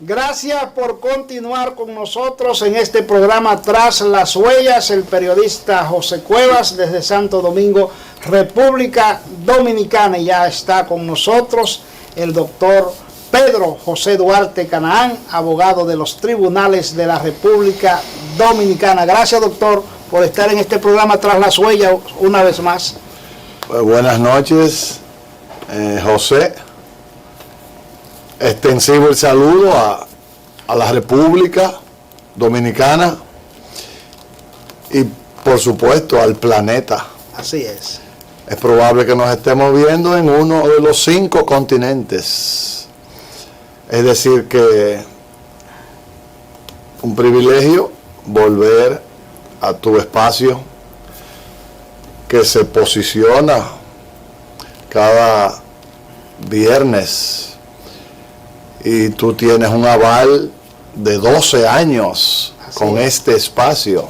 Gracias por continuar con nosotros en este programa Tras las Huellas. El periodista José Cuevas desde Santo Domingo, República Dominicana. Y ya está con nosotros el doctor Pedro José Duarte Canaán, abogado de los tribunales de la República Dominicana. Gracias, doctor, por estar en este programa Tras las Huellas una vez más. Buenas noches, José. Extensivo el saludo a la República Dominicana y por supuesto al planeta. Así es. Es probable que nos estemos viendo en uno de los 5 continentes. Es decir que un privilegio volver a tu espacio que se posiciona cada viernes. Y tú tienes un aval de 12 años con este espacio.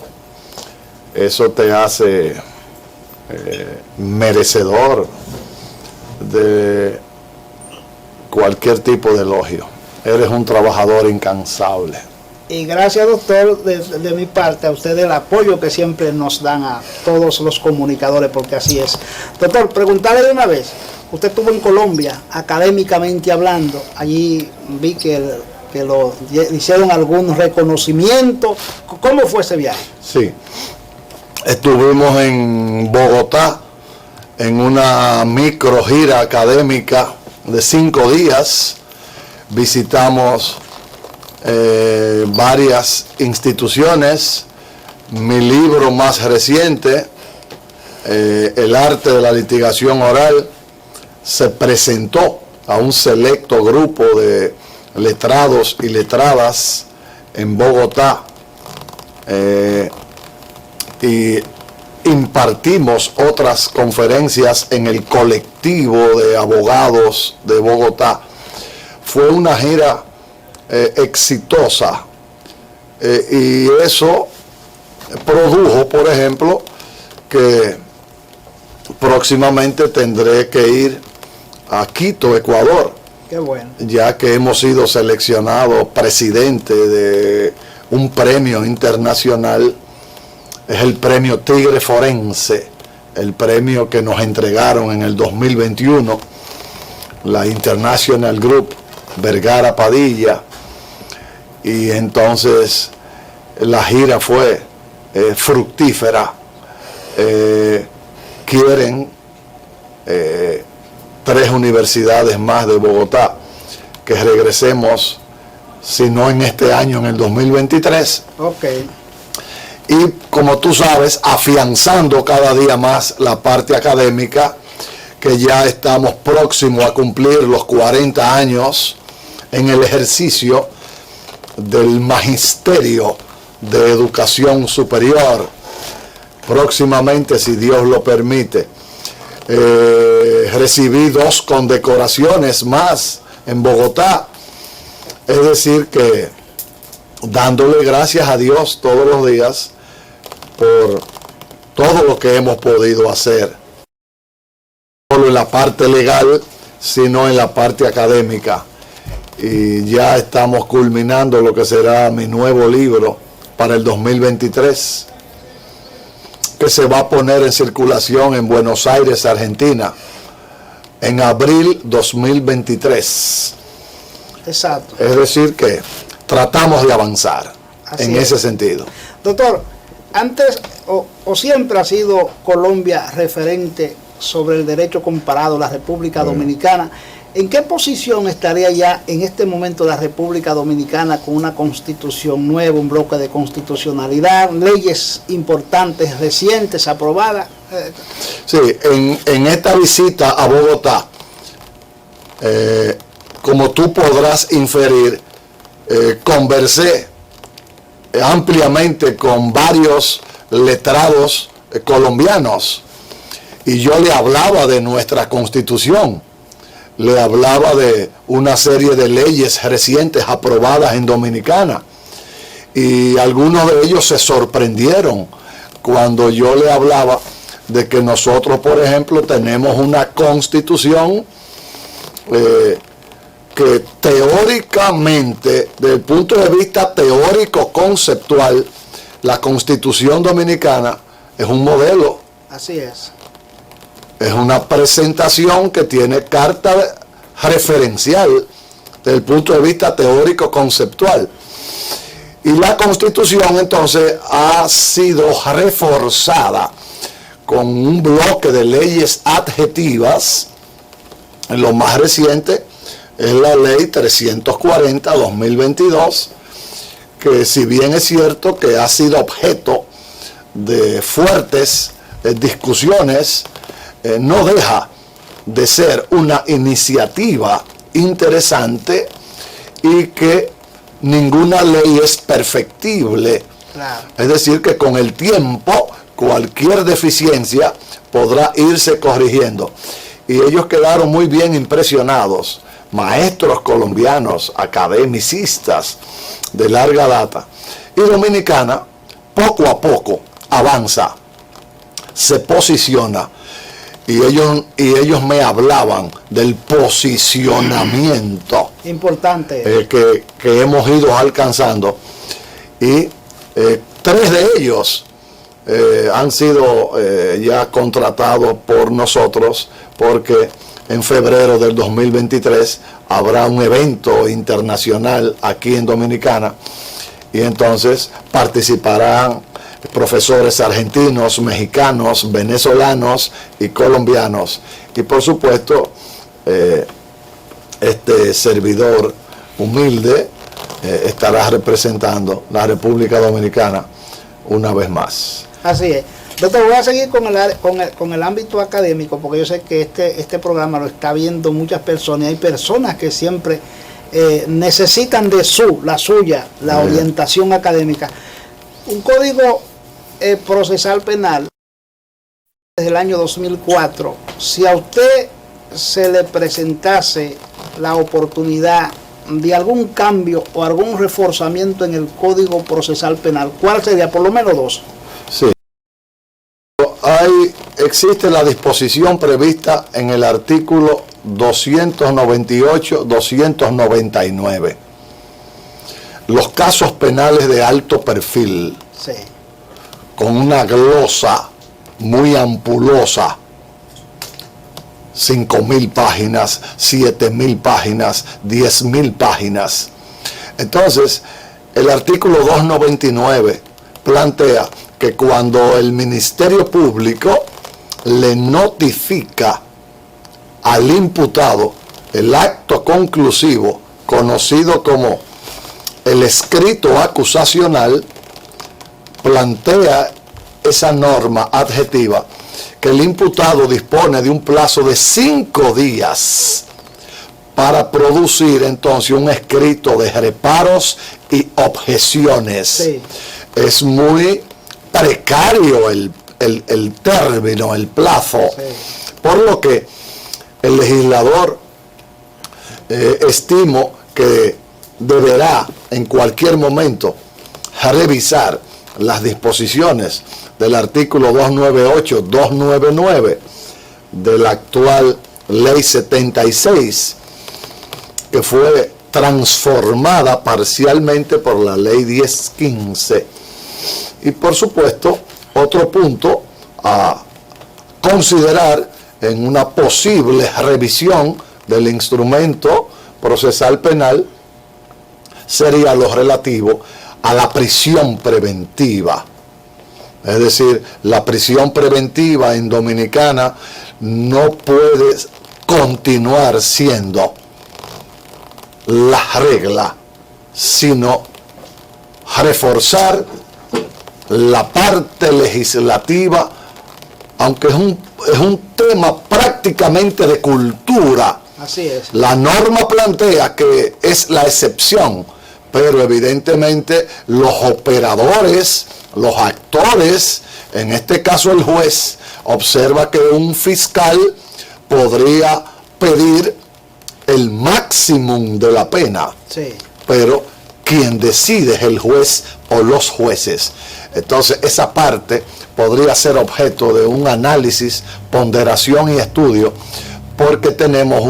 Eso te hace merecedor de cualquier tipo de elogio. Eres un trabajador incansable. Y gracias, doctor, de mi parte, a usted el apoyo que siempre nos dan a todos los comunicadores, porque así es. Doctor, preguntarle de una vez. Usted estuvo en Colombia, académicamente hablando. Allí vi que lo hicieron algún reconocimiento. ¿Cómo fue ese viaje? Sí. Estuvimos en Bogotá en una micro gira académica de 5 días. Visitamos varias instituciones. Mi libro más reciente, El arte de la litigación oral, se presentó a un selecto grupo de letrados y letradas en Bogotá y impartimos otras conferencias en el colectivo de abogados de Bogotá. Fue una gira exitosa y eso produjo, por ejemplo, que próximamente tendré que ir a Quito, Ecuador. Qué bueno. Ya que hemos sido seleccionados presidente de un premio internacional, es el premio Tigre Forense, el premio que nos entregaron en el 2021, la International Group Vergara Padilla, y entonces la gira fue fructífera. Quieren 3 universidades más de Bogotá que regresemos, si no en este año, en el 2023. Ok. Y como tú sabes, afianzando cada día más la parte académica, que ya estamos próximos a cumplir los 40 años en el ejercicio del magisterio de educación superior. Próximamente, si Dios lo permite. Recibí 2 condecoraciones más en Bogotá. Es decir que dándole gracias a Dios todos los días por todo lo que hemos podido hacer, no solo en la parte legal, sino en la parte académica. Y ya estamos culminando lo que será mi nuevo libro para el 2023, que se va a poner en circulación en Buenos Aires, Argentina, en abril 2023. Exacto. Es decir que tratamos de avanzar en ese sentido. Doctor, antes o siempre ha sido Colombia referente sobre el derecho comparado, la República Dominicana. ¿En qué posición estaría ya en este momento la República Dominicana con una constitución nueva, un bloque de constitucionalidad, leyes importantes, recientes, aprobadas? Sí, en esta visita a Bogotá, como tú podrás inferir, conversé ampliamente con varios letrados colombianos y yo le hablaba de nuestra constitución. Le hablaba de una serie de leyes recientes aprobadas en Dominicana y algunos de ellos se sorprendieron cuando yo le hablaba de que nosotros, por ejemplo, tenemos una constitución que teóricamente, desde el punto de vista teórico-conceptual, la Constitución Dominicana es un modelo. Así es. Es una presentación que tiene carta referencial desde el punto de vista teórico-conceptual. Y la Constitución entonces ha sido reforzada con un bloque de leyes adjetivas. En lo más reciente es la Ley 340-2022, que si bien es cierto que ha sido objeto de fuertes discusiones, no deja de ser una iniciativa interesante y que ninguna ley es perfectible. Claro. Es decir, que con el tiempo cualquier deficiencia podrá irse corrigiendo. Y ellos quedaron muy bien impresionados, maestros colombianos, academicistas de larga data. Y Dominicana, poco a poco, avanza, se posiciona. Y ellos me hablaban del posicionamiento importante que hemos ido alcanzando. Y 3 de ellos han sido ya contratados por nosotros, porque en febrero del 2023 habrá un evento internacional aquí en Dominicana, y entonces participarán profesores argentinos, mexicanos, venezolanos y colombianos. Y por supuesto, este servidor humilde estará representando la República Dominicana una vez más. Así es. Doctor, voy a seguir con el ámbito académico, porque yo sé que este programa lo está viendo muchas personas, y hay personas que siempre necesitan de la suya, la orientación académica. Un código procesal penal desde el año 2004, si a usted se le presentase la oportunidad de algún cambio o algún reforzamiento en el Código Procesal Penal, ¿cuál sería? Por lo menos 2. Sí. Existe la disposición prevista en el artículo 298-299. Los casos penales de alto perfil, sí, con una glosa muy ampulosa, 5.000 páginas, 7.000 páginas, 10.000 páginas. Entonces, el artículo 299 plantea que cuando el Ministerio Público le notifica al imputado el acto conclusivo, conocido como el escrito acusacional, plantea esa norma adjetiva que el imputado dispone de un plazo de 5 días para producir entonces un escrito de reparos y objeciones. Sí. Es muy precario el término, el plazo, sí, por lo que el legislador estimo que deberá en cualquier momento revisar las disposiciones del artículo 298-299 de la actual Ley 76, que fue transformada parcialmente por la Ley 1015. Y por supuesto, otro punto a considerar en una posible revisión del instrumento procesal penal sería lo relativo a la prisión preventiva. Es decir, la prisión preventiva en Dominicana no puede continuar siendo la regla, sino reforzar la parte legislativa, aunque es un tema prácticamente de cultura. así es. La norma plantea que es la excepción, pero evidentemente los operadores, los actores, en este caso el juez, observa que un fiscal podría pedir el máximo de la pena, Sí. pero quien decide es el juez o los jueces. Entonces esa parte podría ser objeto de un análisis, ponderación y estudio, porque tenemos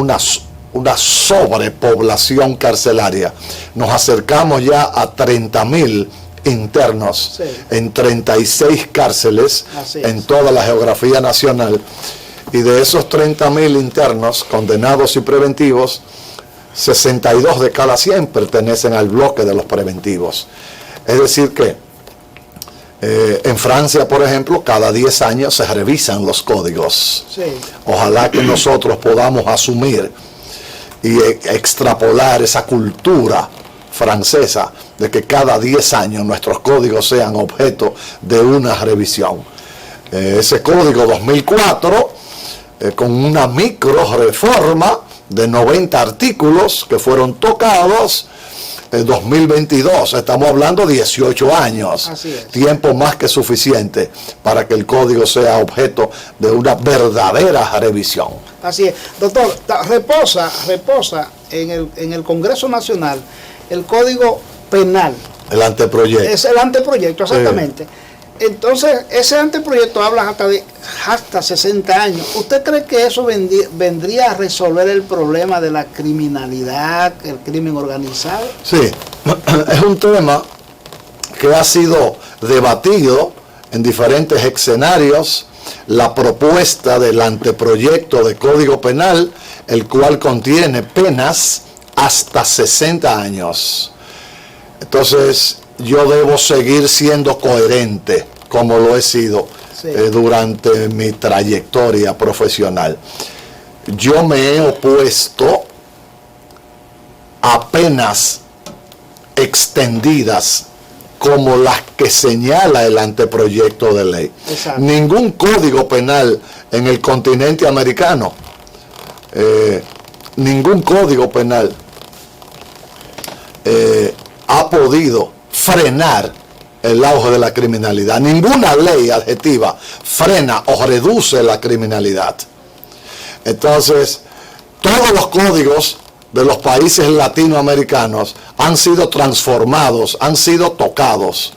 una sobrepoblación carcelaria. Nos acercamos ya a 30.000 internos en 36 cárceles en toda la geografía nacional. Y de esos 30.000 internos condenados y preventivos, 62 de cada 100 pertenecen al bloque de los preventivos. Es decir que en Francia, por ejemplo, cada 10 años se revisan los códigos. Ojalá que nosotros podamos asumir y extrapolar esa cultura francesa de que cada 10 años nuestros códigos sean objeto de una revisión. Ese código 2004, con una micro reforma de 90 artículos que fueron tocados, 2022, estamos hablando de 18 años, tiempo más que suficiente para que el código sea objeto de una verdadera revisión. Así es. Doctor, reposa en el Congreso Nacional el Código Penal. El anteproyecto. Es el anteproyecto, exactamente. Entonces, ese anteproyecto habla hasta 60 años. ¿Usted cree que eso vendría a resolver el problema de la criminalidad, el crimen organizado? Sí, es un tema que ha sido debatido en diferentes escenarios. La propuesta del anteproyecto de Código Penal, el cual contiene penas hasta 60 años. Entonces, yo debo seguir siendo coherente, como lo he sido durante mi trayectoria profesional. Yo me he opuesto a penas extendidas como las que señala el anteproyecto de ley. Ningún código penal en el continente americano, ningún código penal ha podido frenar el auge de la criminalidad. Ninguna ley adjetiva frena o reduce la criminalidad. Entonces, todos los códigos de los países latinoamericanos han sido transformados, han sido tocados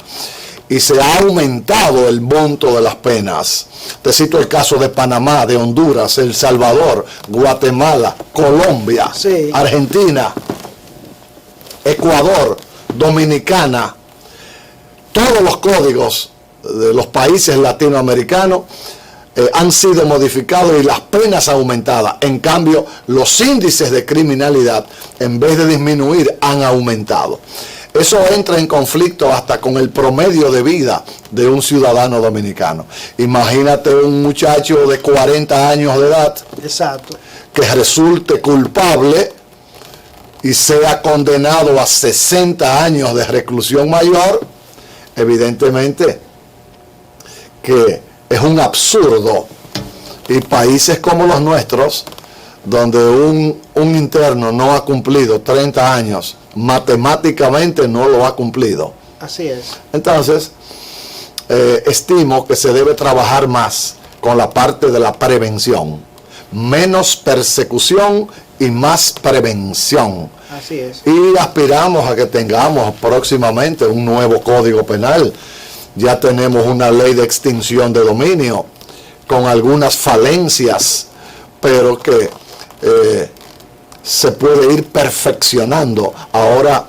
y se ha aumentado el monto de las penas. Te cito el caso de Panamá, de Honduras, El Salvador, Guatemala, Colombia, Argentina, Ecuador, Dominicana. Todos los códigos de los países latinoamericanos han sido modificados y las penas aumentadas. En cambio, los índices de criminalidad, en vez de disminuir, han aumentado. Eso entra en conflicto hasta con el promedio de vida de un ciudadano dominicano. Imagínate un muchacho de 40 años de edad que resulte culpable y sea condenado a 60 años de reclusión mayor. Evidentemente que es un absurdo, y países como los nuestros, donde un interno no ha cumplido 30 años, matemáticamente no lo ha cumplido. Así es. Entonces, estimo que se debe trabajar más con la parte de la prevención, menos persecución y más prevención. Así es. Y aspiramos a que tengamos próximamente un nuevo Código Penal. Ya tenemos una ley de extinción de dominio con algunas falencias, pero que se puede ir perfeccionando. Ahora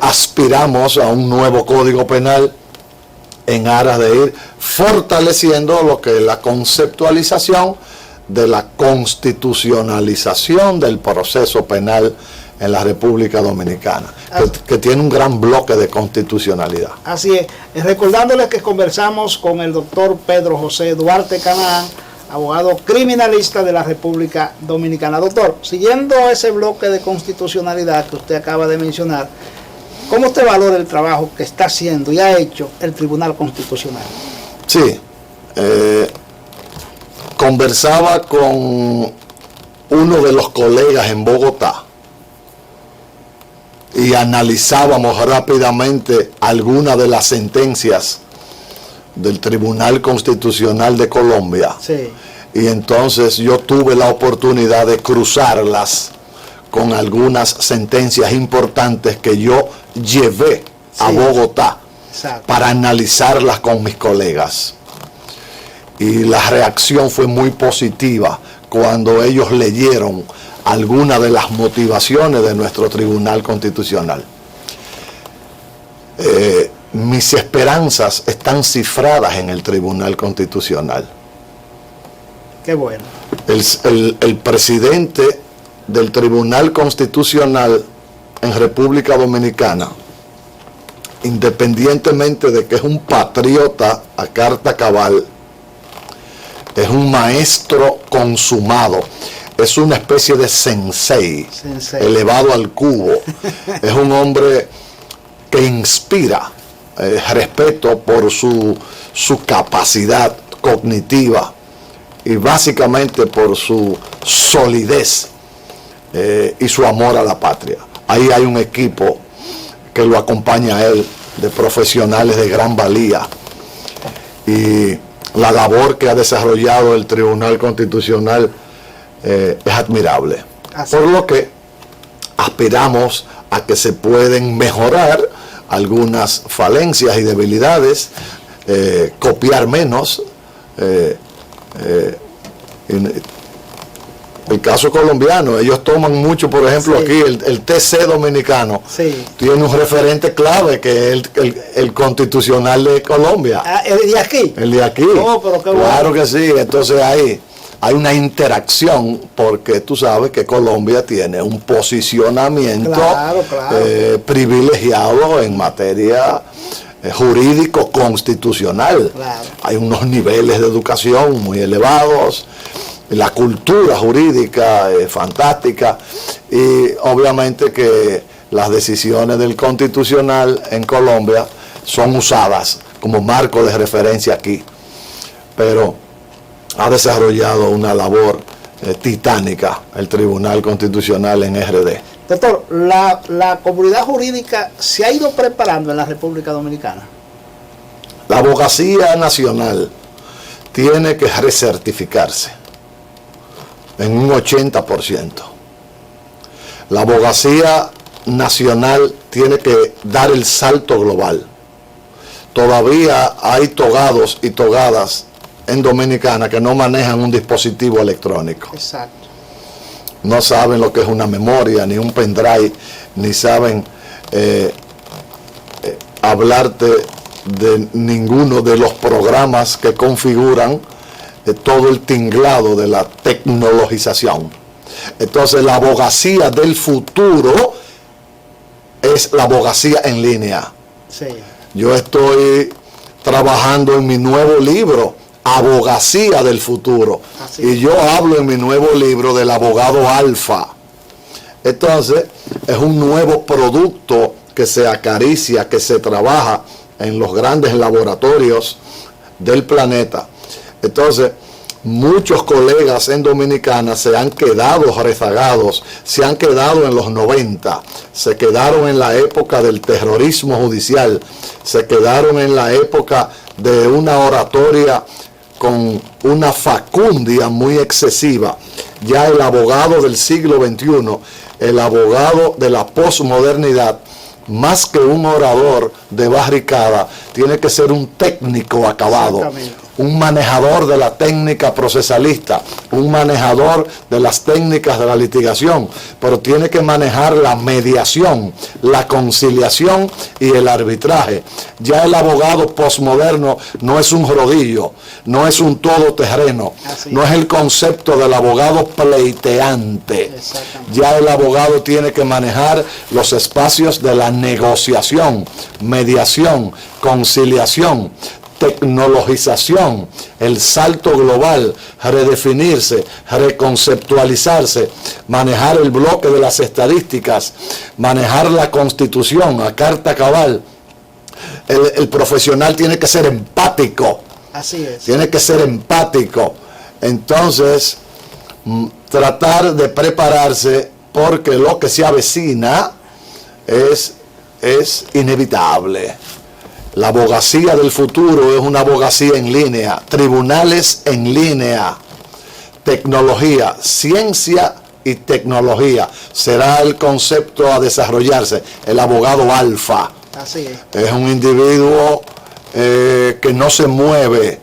aspiramos a un nuevo Código Penal en aras de ir fortaleciendo lo que es la conceptualización de la constitucionalización del proceso penal en la República Dominicana, que tiene un gran bloque de constitucionalidad. Así es. Recordándoles que conversamos con el doctor Pedro José Duarte Canaán, abogado criminalista de la República Dominicana. Doctor, siguiendo ese bloque de constitucionalidad que usted acaba de mencionar, ¿cómo usted valora el trabajo que está haciendo y ha hecho el Tribunal Constitucional? Sí, conversaba con uno de los colegas en Bogotá y analizábamos rápidamente algunas de las sentencias del Tribunal Constitucional de Colombia. Y entonces yo tuve la oportunidad de cruzarlas con algunas sentencias importantes que yo llevé a Bogotá para analizarlas con mis colegas. Y la reacción fue muy positiva cuando ellos leyeron algunas de las motivaciones de nuestro Tribunal Constitucional. Mis esperanzas están cifradas en el Tribunal Constitucional. Qué bueno. El presidente del Tribunal Constitucional en República Dominicana, independientemente de que es un patriota a carta cabal, es un maestro consumado, es una especie de sensei. Elevado al cubo. Es un hombre que inspira respeto por su capacidad cognitiva y básicamente por su solidez y su amor a la patria. Ahí hay un equipo que lo acompaña a él, de profesionales de gran valía, y la labor que ha desarrollado el Tribunal Constitucional es admirable. Por lo que aspiramos a que se pueden mejorar algunas falencias y debilidades, copiar menos. El caso colombiano, ellos toman mucho, por ejemplo, sí, aquí el TC dominicano, sí, tiene un referente clave que es el constitucional de Colombia. ¿El de aquí? El de aquí. Oh, pero qué claro bueno. Que sí, entonces hay una interacción, porque tú sabes que Colombia tiene un posicionamiento privilegiado en materia jurídico constitucional. Claro. Hay unos niveles de educación muy elevados, la cultura jurídica es fantástica, y obviamente que las decisiones del Constitucional en Colombia son usadas como marco de referencia aquí, pero ha desarrollado una labor titánica el Tribunal Constitucional en RD. Doctor, la comunidad jurídica se ha ido preparando en la República Dominicana. La abogacía nacional tiene que recertificarse en un 80%. La abogacía nacional tiene que dar el salto global. Todavía hay togados y togadas en Dominicana que no manejan un dispositivo electrónico. Exacto. No saben lo que es una memoria, ni un pendrive, ni saben hablarte de ninguno de los programas que configuran todo el tinglado de la tecnologización. Entonces la abogacía del futuro es la abogacía en línea. Sí. Yo estoy trabajando en mi nuevo libro, Abogacía del Futuro. Así y yo hablo en mi nuevo libro del abogado alfa. Entonces es un nuevo producto que se acaricia, que se trabaja en los grandes laboratorios del planeta. Entonces, muchos colegas en Dominicana se han quedado rezagados, se han quedado en los 90, se quedaron en la época del terrorismo judicial, se quedaron en la época de una oratoria con una facundia muy excesiva. Ya el abogado del siglo XXI, el abogado de la posmodernidad, más que un orador de barricada, tiene que ser un técnico acabado, un manejador de la técnica procesalista, un manejador de las técnicas de la litigación, pero tiene que manejar la mediación, la conciliación y el arbitraje. Ya el abogado posmoderno no es un rodillo, no es un todoterreno, no es el concepto del abogado pleiteante. Ya el abogado tiene que manejar los espacios de la negociación, mediación, conciliación, tecnologización, el salto global, redefinirse, reconceptualizarse, manejar el bloque de las estadísticas, manejar la constitución a carta cabal. El profesional tiene que ser empático. Así es. Tiene que ser empático. Entonces, tratar de prepararse, porque lo que se avecina es inevitable. La abogacía del futuro es una abogacía en línea, tribunales en línea, tecnología, ciencia y tecnología. Será el concepto a desarrollarse, el abogado alfa. Así es. Es un individuo que no se mueve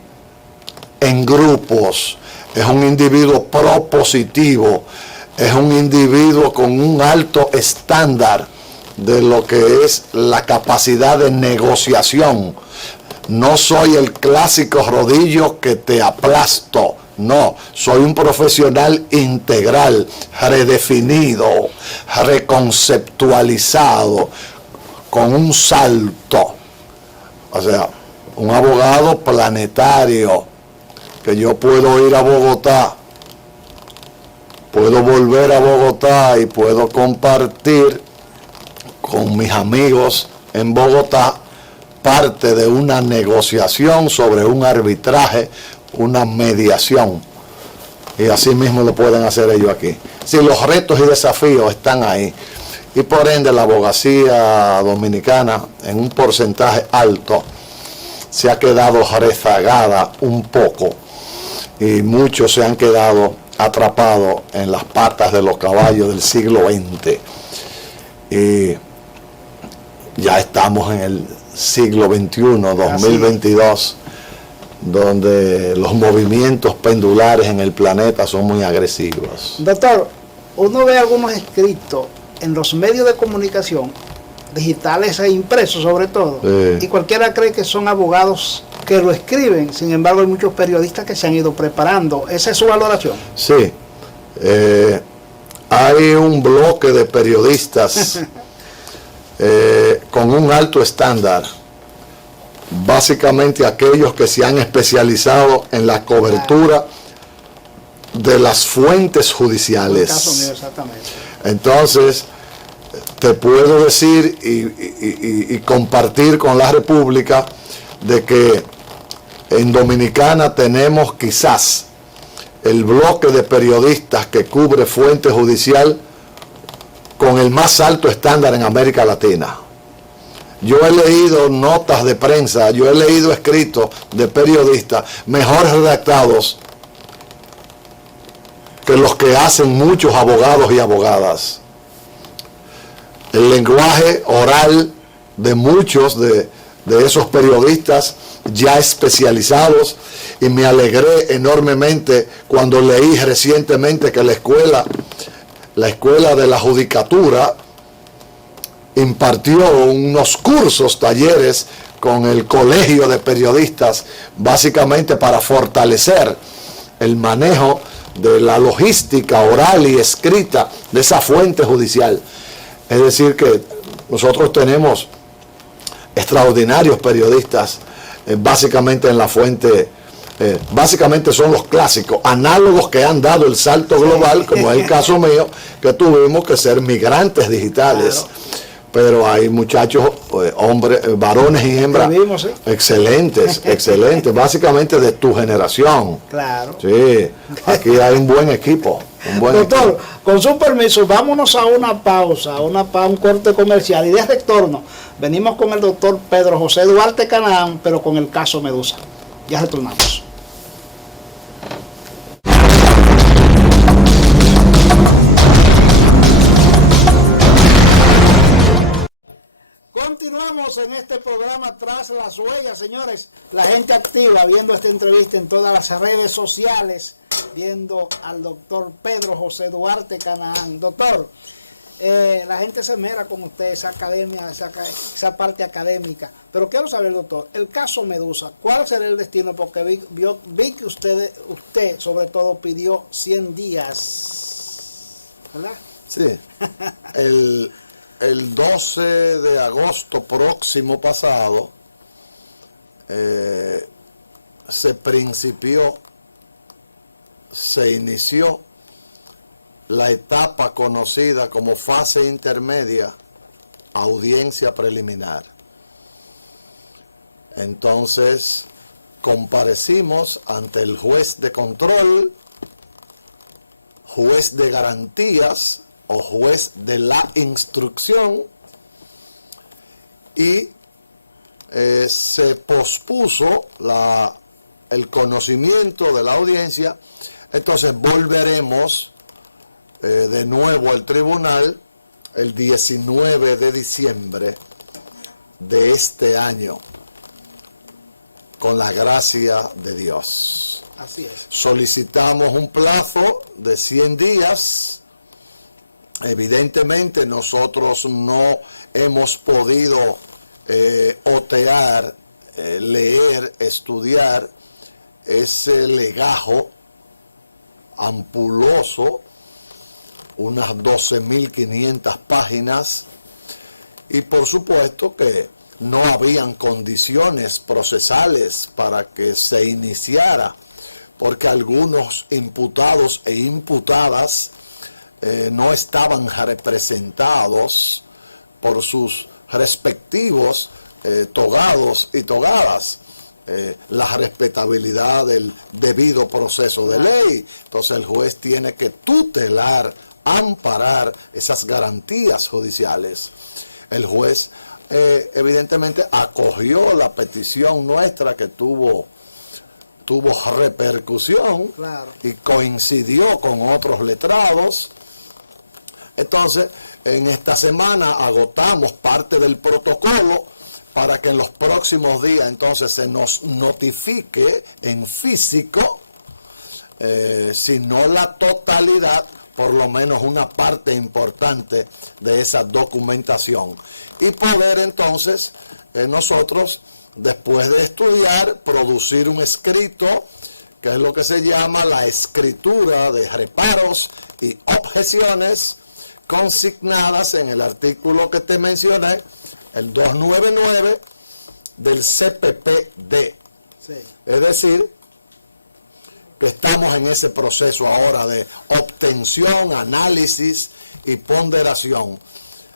en grupos, es un individuo propositivo, es un individuo con un alto estándar de lo que es la capacidad de negociación. No soy el clásico rodillo que te aplasto. No, soy un profesional integral, redefinido, reconceptualizado, con un salto. O sea, un abogado planetario, que yo puedo ir a Bogotá, puedo volver a Bogotá y puedo compartir con mis amigos en Bogotá parte de una negociación sobre un arbitraje, una mediación. Y así mismo lo pueden hacer ellos aquí. Si los retos y desafíos están ahí. Y por ende la abogacía dominicana en un porcentaje alto se ha quedado rezagada un poco. Y muchos se han quedado atrapados en las patas de los caballos del siglo XX. Y ya estamos en el siglo XXI, 2022, donde los movimientos pendulares en el planeta son muy agresivos. Doctor, uno ve algunos escritos en los medios de comunicación, digitales e impresos sobre todo, y cualquiera cree que son abogados que lo escriben. Sin embargo, hay muchos periodistas que se han ido preparando. ¿Esa es su valoración? Sí. Hay un bloque de periodistas con un alto estándar, básicamente aquellos que se han especializado en la cobertura de las fuentes judiciales. Caso mío, exactamente. Entonces, te puedo decir y compartir con la República de que en Dominicana tenemos quizás el bloque de periodistas que cubre fuente judicial con el más alto estándar en América Latina. Yo he leído notas de prensa, yo he leído escritos de periodistas mejor redactados que los que hacen muchos abogados y abogadas. El lenguaje oral de muchos de esos periodistas ya especializados, y me alegré enormemente cuando leí recientemente que la escuela de la judicatura impartió unos cursos, talleres con el colegio de periodistas, básicamente para fortalecer el manejo de la logística oral y escrita de esa fuente judicial. Es decir, que nosotros tenemos extraordinarios periodistas, básicamente en la fuente. Básicamente son los clásicos, análogos que han dado el salto global, como es el caso mío, que tuvimos que ser migrantes digitales. Claro. Pero hay muchachos, hombres, varones y hembras, vimos, ¿sí? Excelentes, básicamente de tu generación. Claro. Sí, aquí hay un buen equipo. Doctor, con su permiso, vámonos a una pausa, un corte comercial, y de retorno venimos con el doctor Pedro José Duarte Canaán, pero con el caso Medusa. Ya retornamos. Continuamos en este programa Tras las Huellas, señores. La gente activa viendo esta entrevista en todas las redes sociales, viendo al doctor Pedro José Duarte Canaán. Doctor, la gente se esmera con usted, esa academia, esa parte académica. Pero quiero saber, doctor, el caso Medusa, ¿cuál será el destino? Porque vi que usted sobre todo pidió 100 días, ¿verdad? Sí. El 12 de agosto próximo pasado se inició la etapa conocida como fase intermedia, audiencia preliminar. Entonces, comparecimos ante el juez de control, juez de garantías o juez de la instrucción, y se pospuso el conocimiento de la audiencia. Entonces volveremos de nuevo al tribunal el 19 de diciembre de este año, con la gracia de Dios. Así es. Solicitamos un plazo de 100 días Evidentemente nosotros no hemos podido otear, leer, estudiar ese legajo ampuloso, unas 12.500 páginas, y por supuesto que no habían condiciones procesales para que se iniciara, porque algunos imputados e imputadas no estaban representados por sus respectivos togados y togadas. La respetabilidad del debido proceso de ley. Entonces el juez tiene que tutelar, amparar esas garantías judiciales. El juez evidentemente acogió la petición nuestra, que tuvo repercusión, claro, y coincidió con otros letrados. Entonces, en esta semana agotamos parte del protocolo para que en los próximos días entonces se nos notifique en físico, si no la totalidad, por lo menos una parte importante de esa documentación. Y poder entonces nosotros, después de estudiar, producir un escrito, que es lo que se llama la escritura de reparos y objeciones, consignadas en el artículo que te mencioné, el 299 del CPPD. sí. Es decir, que estamos en ese proceso ahora de obtención, análisis y ponderación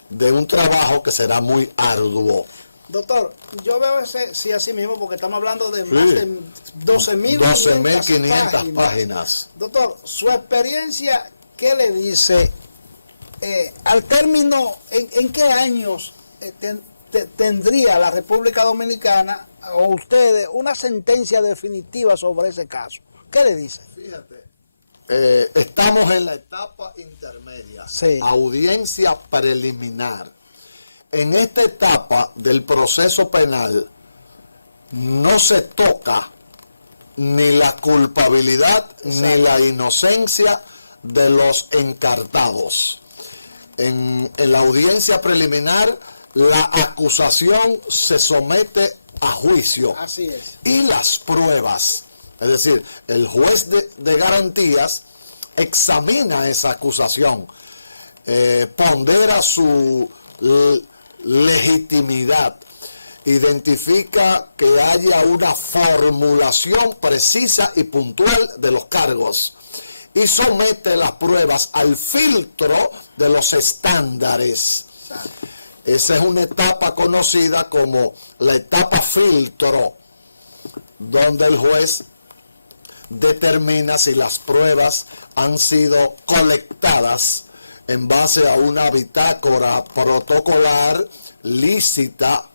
de un trabajo que será muy arduo. Doctor, yo veo ese, sí, así mismo, porque estamos hablando de más Sí. de 12.500 páginas. Doctor, su experiencia, ¿qué le dice? Al término, ¿en qué años tendría la República Dominicana o ustedes una sentencia definitiva sobre ese caso? ¿Qué le dice? Fíjate, estamos en la etapa intermedia, sí, audiencia preliminar. En esta etapa del proceso penal no se toca ni la culpabilidad ni la inocencia de los encartados. En la audiencia preliminar, la acusación se somete a juicio. Así es. Y las pruebas, es decir, el juez de garantías examina esa acusación, pondera su legitimidad, identifica que haya una formulación precisa y puntual de los cargos y somete las pruebas al filtro de los estándares. Esa es una etapa conocida como la etapa filtro, donde el juez determina si las pruebas han sido colectadas en base a una bitácora protocolar, lícita,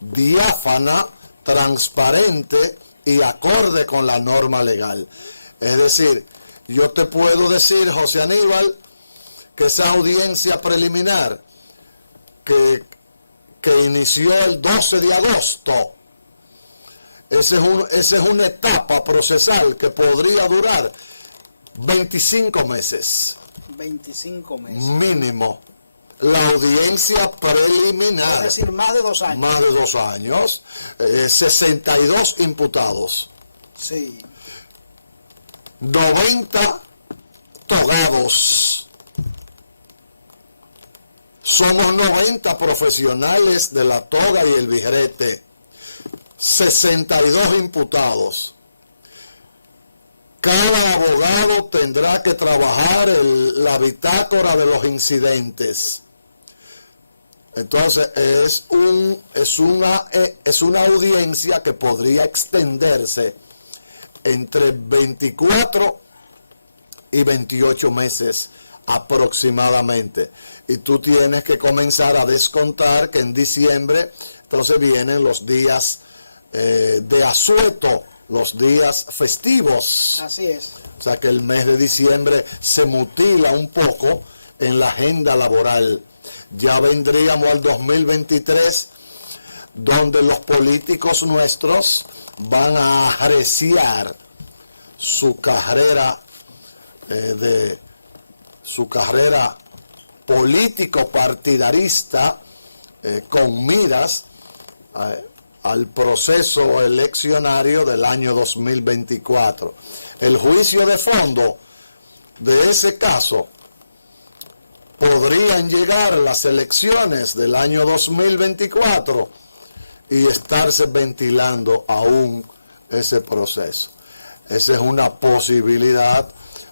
diáfana, transparente y acorde con la norma legal. Es decir, yo te puedo decir, José Aníbal, que esa audiencia preliminar que inició el 12 de agosto, esa es una etapa procesal que podría durar 25 meses. 25 meses. Mínimo. La audiencia preliminar. Es decir, más de 2 años. Más de 2 años. 62 imputados. Sí. 90 togados. Somos 90 profesionales de la toga y el birrete. 62 imputados. Cada abogado tendrá que trabajar la bitácora de los incidentes. Entonces es una audiencia que podría extenderse entre 24 y 28 meses aproximadamente. Y tú tienes que comenzar a descontar que en diciembre entonces vienen los días de asueto, los días festivos. Así es. O sea que el mes de diciembre se mutila un poco en la agenda laboral. Ya vendríamos al 2023, donde los políticos nuestros van a arreciar su carrera político partidarista con miras al proceso eleccionario del año 2024. El juicio de fondo de ese caso: podrían llegar las elecciones del año 2024 y estarse ventilando aún ese proceso. Esa es una posibilidad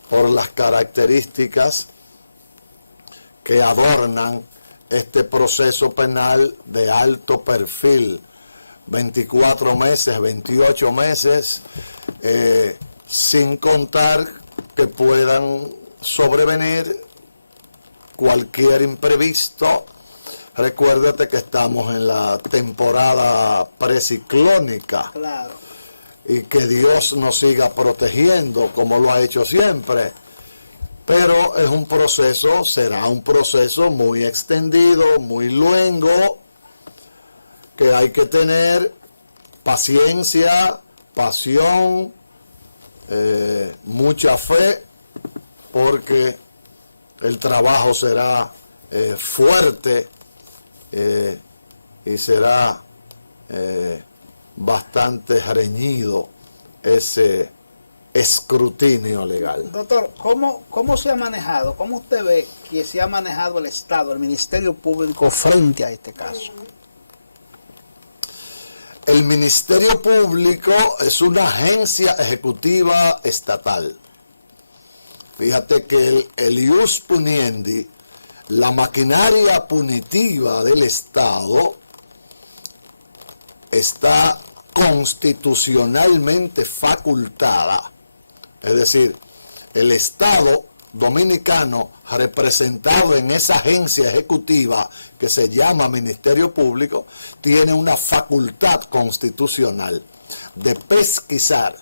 por las características que adornan este proceso penal de alto perfil. 24 meses, 28 meses, sin contar que puedan sobrevenir cualquier imprevisto. Recuérdate que estamos en la temporada preciclónica. Claro. Y que Dios nos siga protegiendo como lo ha hecho siempre. Pero es un proceso, será un proceso muy extendido, muy luengo, que hay que tener paciencia, pasión, mucha fe, porque el trabajo será fuerte y será bastante reñido ese escrutinio legal. Doctor, ¿cómo se ha manejado? ¿Cómo usted ve que se ha manejado el Estado, el Ministerio Público frente a este caso? El Ministerio Público es una agencia ejecutiva estatal. Fíjate que el ius puniendi, la maquinaria punitiva del Estado, está constitucionalmente facultada. Es decir, el Estado dominicano, representado en esa agencia ejecutiva que se llama Ministerio Público, tiene una facultad constitucional de pesquisar,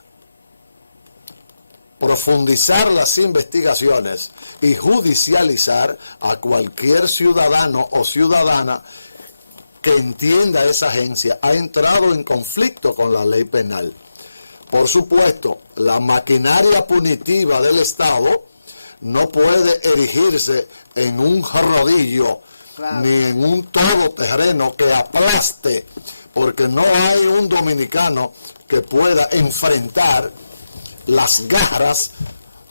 profundizar las investigaciones y judicializar a cualquier ciudadano o ciudadana que entienda esa agencia ha entrado en conflicto con la ley penal. Por supuesto, la maquinaria punitiva del Estado no puede erigirse en un rodillo, claro, ni en un todoterreno que aplaste, porque no hay un dominicano que pueda enfrentar las garras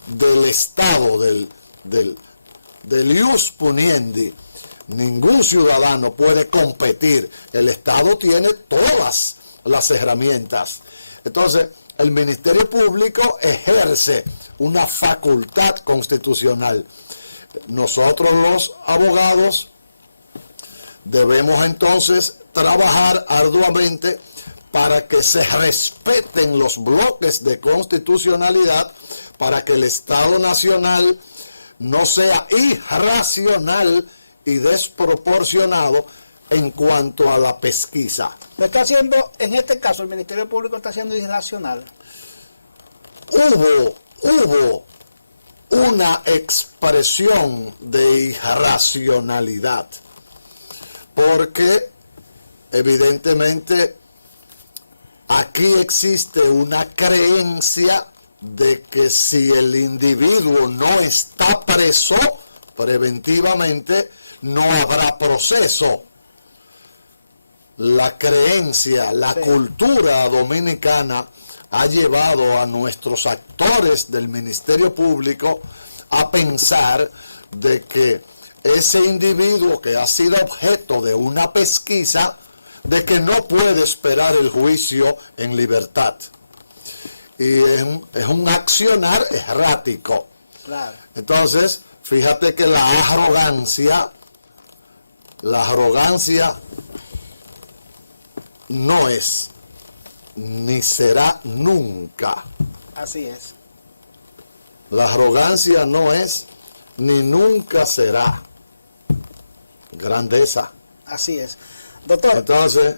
del Estado, del ius puniendi. Ningún ciudadano puede competir. El Estado tiene todas las herramientas. Entonces, el Ministerio Público ejerce una facultad constitucional. Nosotros los abogados debemos entonces trabajar arduamente para que se respeten los bloques de constitucionalidad, para que el Estado Nacional no sea irracional y desproporcionado en cuanto a la pesquisa. Lo está haciendo, en este caso, el Ministerio Público está siendo irracional. Hubo una expresión de irracionalidad, porque evidentemente aquí existe una creencia de que si el individuo no está preso preventivamente, no habrá proceso. La creencia, la cultura dominicana ha llevado a nuestros actores del Ministerio Público a pensar de que ese individuo que ha sido objeto de una pesquisa, de que no puede esperar el juicio en libertad. Y es un accionar errático. Claro. Entonces, fíjate que la arrogancia no es, ni será nunca. Así es. La arrogancia no es, ni nunca será grandeza. Así es. Doctor. Entonces,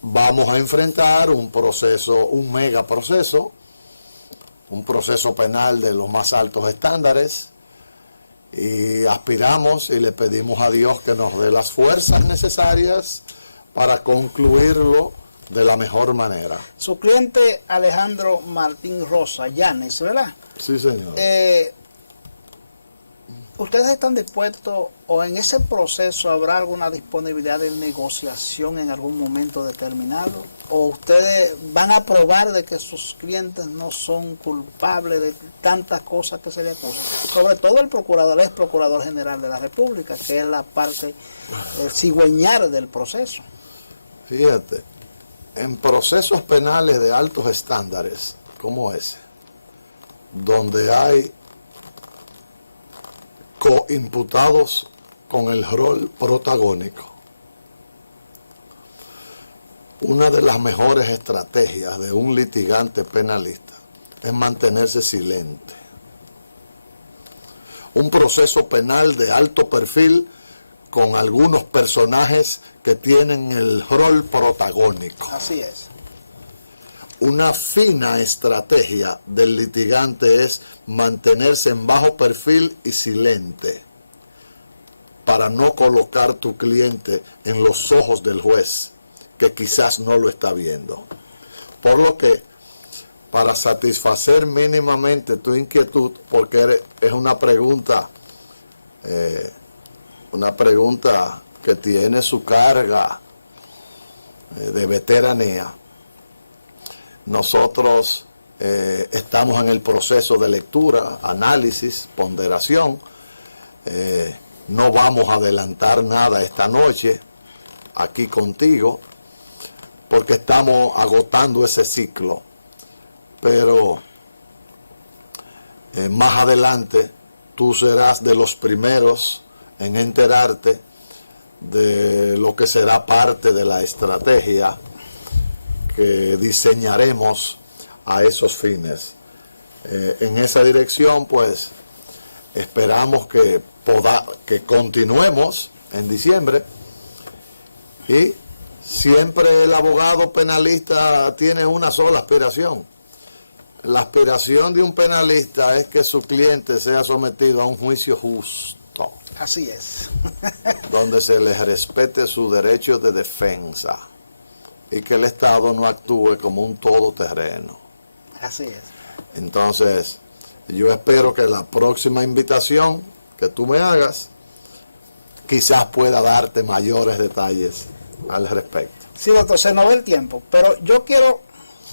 vamos a enfrentar un proceso, un megaproceso, un proceso penal de los más altos estándares, y aspiramos y le pedimos a Dios que nos dé las fuerzas necesarias para concluirlo de la mejor manera. Su cliente Alejandro Martín Rosa Llanes, ¿verdad? Sí, señor. ¿Ustedes están dispuestos o en ese proceso habrá alguna disponibilidad de negociación en algún momento determinado? ¿O ustedes van a probar de que sus clientes no son culpables de tantas cosas que se le acusan? Sobre todo el procurador, el ex procurador general de la República, que es la parte cigüeñal del proceso. Fíjate, en procesos penales de altos estándares como ese, donde hay coimputados con el rol protagónico, una de las mejores estrategias de un litigante penalista es mantenerse silente. Un proceso penal de alto perfil con algunos personajes que tienen el rol protagónico. Así es. Una fina estrategia del litigante es mantenerse en bajo perfil y silente para no colocar tu cliente en los ojos del juez, que quizás no lo está viendo. Por lo que, para satisfacer mínimamente tu inquietud, porque es una pregunta que tiene su carga de veteranía, nosotros estamos en el proceso de lectura, análisis, ponderación. No vamos a adelantar nada esta noche aquí contigo, porque estamos agotando ese ciclo. Pero más adelante tú serás de los primeros en enterarte de lo que será parte de la estrategia que diseñaremos a esos fines. En esa dirección, pues, esperamos que continuemos en diciembre, y siempre el abogado penalista tiene una sola aspiración. La aspiración de un penalista es que su cliente sea sometido a un juicio justo. Así es. Donde se les respete su derecho de defensa y que el Estado no actúe como un todoterreno. Así es. Entonces, yo espero que la próxima invitación que tú me hagas quizás pueda darte mayores detalles al respecto. Sí, doctor, se nos va el tiempo, pero yo quiero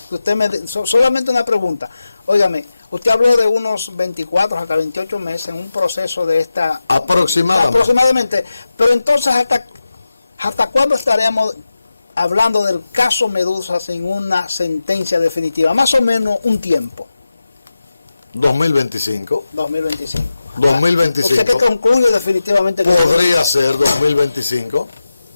que usted me dé solamente una pregunta. Óigame, usted habló de unos 24 hasta 28 meses en un proceso de esta... Aproximadamente. Pero entonces, ¿hasta cuándo estaremos hablando del caso Medusa sin una sentencia definitiva? Más o menos un tiempo. 2025. 2025. 2025. ¿Usted que concluye definitivamente? Podría ser 2025.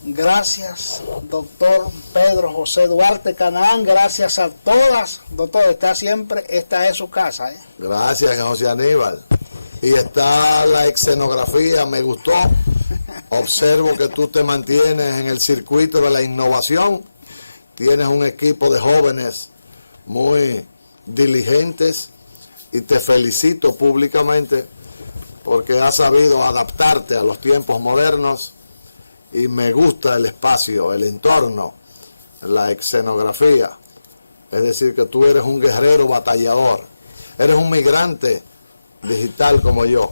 Gracias, doctor Pedro José Duarte Canaán. Gracias a todas. Doctor, esta es su casa. Gracias, José Aníbal. Y está la escenografía, me gustó. Observo que tú te mantienes en el circuito de la innovación. Tienes un equipo de jóvenes muy diligentes y te felicito públicamente porque has sabido adaptarte a los tiempos modernos, y me gusta el espacio, el entorno, la escenografía. Es decir, que tú eres un guerrero batallador, eres un migrante digital como yo.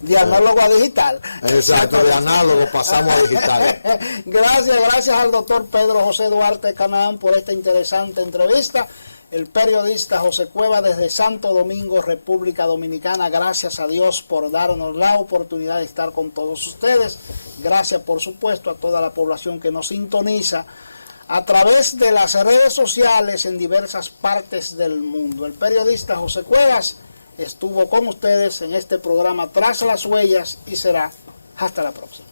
De análogo a digital. Exacto, de análogo pasamos a digital. Gracias al doctor Pedro José Duarte Canaán por esta interesante entrevista. El periodista José Cuevas desde Santo Domingo, República Dominicana. Gracias a Dios por darnos la oportunidad de estar con todos ustedes. Gracias, por supuesto, a toda la población que nos sintoniza a través de las redes sociales en diversas partes del mundo. El periodista José Cuevas estuvo con ustedes en este programa Tras las Huellas y será hasta la próxima.